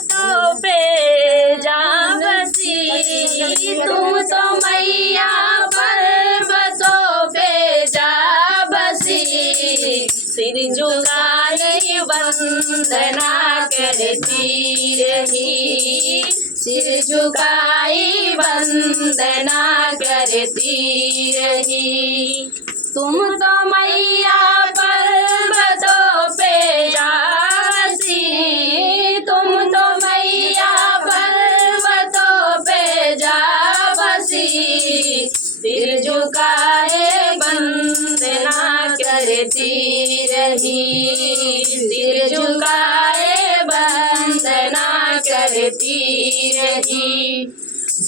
पर्वतों पे जा बसी, तुम तो मैया पर्वतों पे जा बसी। सिर झुकाए वंदना करती रही, सिर झुकाए वंदना करती रही। तुम तो मैया पर्वतों पे जा बसी, तुम तो मैया पर्वतों पे जा बसी। सिर झुकाए वंदना करती रही, सिर झुकाए वंदना करती रही।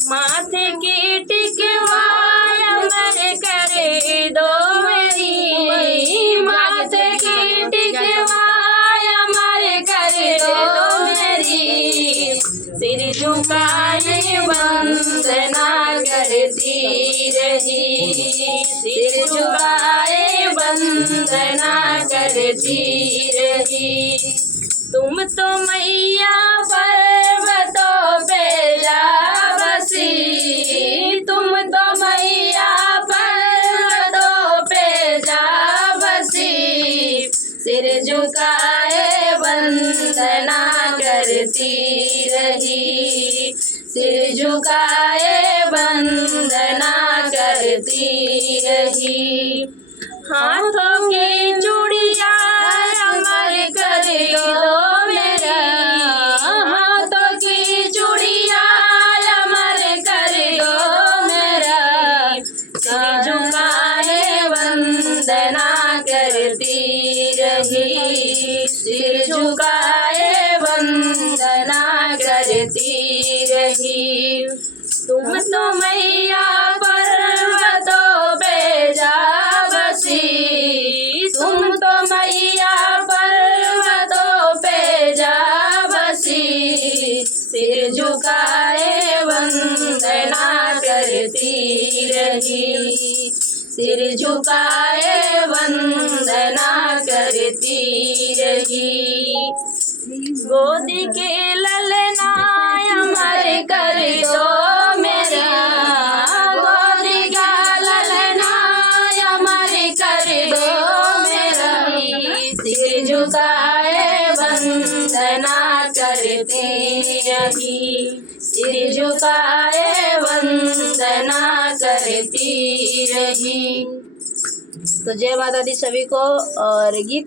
माथे की टिकवाय अमर करे दो मेरी, माथे की टिकवाय अमर करे दो मेरी। सिर झुकाए वंदना करती रही, सिर झुकाए वंदना करती रही। तुम तो मैया पर्वतों पे जा बसी, तुम तो मैया पर्वतों पे जा बसी। सिर झुकाए वंदना करती रही, सिर झुकाए वंदना करती रही। हाथों की चूड़िया अमर कर दो मेरी, हाथों की चूड़िया अमर कर दो मेरा। सिर झुकाए वंदना करती रही, सिर झुकाए वंदना करती रही। तुम तो मैया पर्वतों पे जा बसी, तुम तो मैया पर्वतों पे जा बसी। सिर झुकाए वंदना करती रही, सिर झुकाए वंदना करती रही। गोदी के ललना अमर कर दो मेरा, गोदी का ललना अमर कर दो मेरा। सिर झुकाए वंदना करती रही, सिर झुकाए वंदना करती रही। तो जय माता दी सभी को। और गीत